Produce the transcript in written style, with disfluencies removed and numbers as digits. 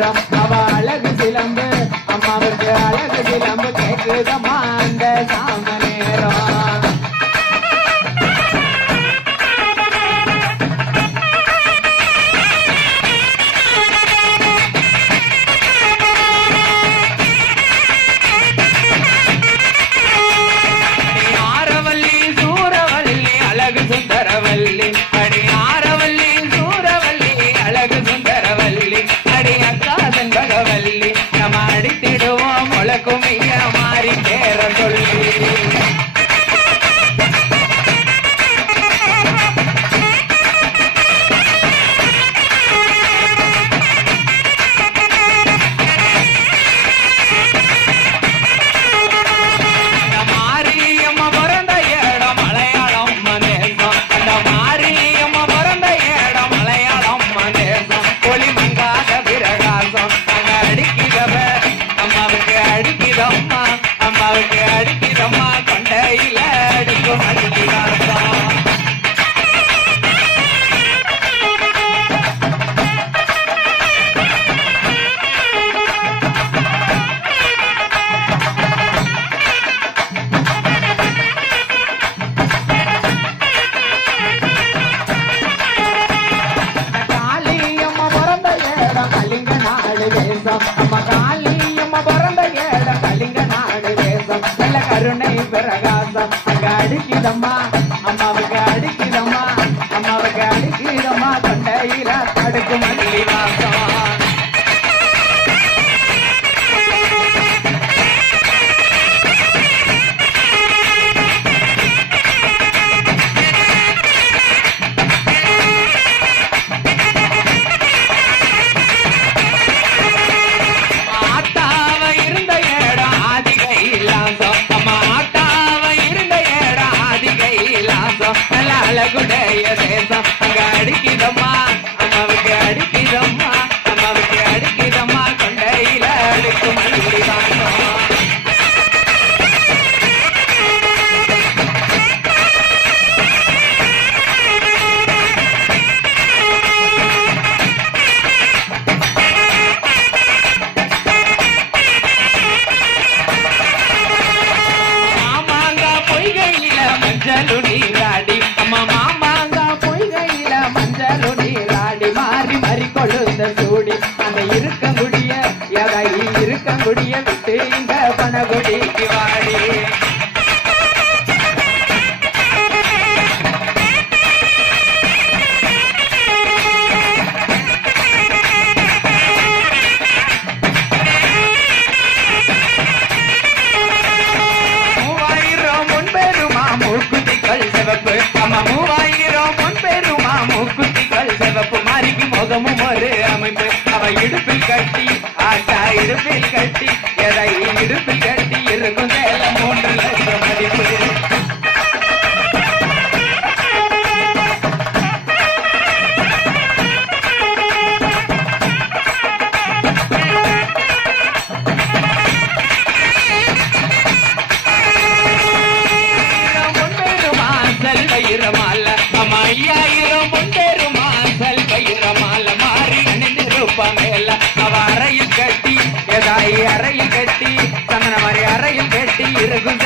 நேரம் அவ அழகு சிலம்பு அம்மாவுக்கு அழகு சிலம்பு கேக்குதம்மா அந்த சாம நேரம். மாறி பேர சொல்லி மாரியம்மா பிறந்த இடம் மலையாளம் மந்தேசம். அந்த மாரியம்மா பிறந்த இடம் மலையாளம் மந்தேசம். ஒளி மங்காத பிரகாசம் அங்க அடிக்கிறவ அம்மாவுக்கு அடிக்கிறம்மா அம்மாவுக்கு அடிக்கிறம்மா கொண்டையில அடிக்கும் அடிக்கிறாசம். காளியம்மா பிறந்த இடம் கலிங்க நாடு தேசம். அம்மா காளியம்மா பிறந்த இடம் கலிங்க நாடு தேசம். நல்ல கருணை பிரகாசம் அங்க அடிக்குதம்மா அம்மாவுக்கு அடிக்குதம்மா அம்மாவுக்கு அடிக்குதம்மா கொண்டையில தடுக்கும் அள்ளி வாசம். அழகுடைய தேசம் அங்க அடிக்குதம்மா அம்மாவுக்கு அடிக்குதம்மா அம்மாவுக்கு அடிக்குதம்மா கொண்டையில அடிக்கும் அள்ளி வாசம். மாமாங்க பொய்கையில மஞ்சள் நீராடி மாமாங்க பொய்கையில மஞ்சள் நீராடி மாறி மறி கொழுந்த சூடி அந்த இருக்கங்குடிய எதை இருக்கங்குடிய விட்டு இந்த பணகுடிக்கு வாடி. முகமும் ஒரு அமைப்பு அவ இடுப்பில் கட்டி ஆட்டா இடுப்பில் கட்டி எதை இடுப்பில் கட்டி இருக்கும் சேலம் 3 லட்சம் மதிப்பு. முன்பெருமா செல்வயிரமால அம்மா 5000 முன்பெருமா செல்வயிரமால மாறி மேல அவ அறையில் கட்டி எதாயி அறையில் கட்டி சந்தன மாதிரி அறையில் கட்டி இருக்கும்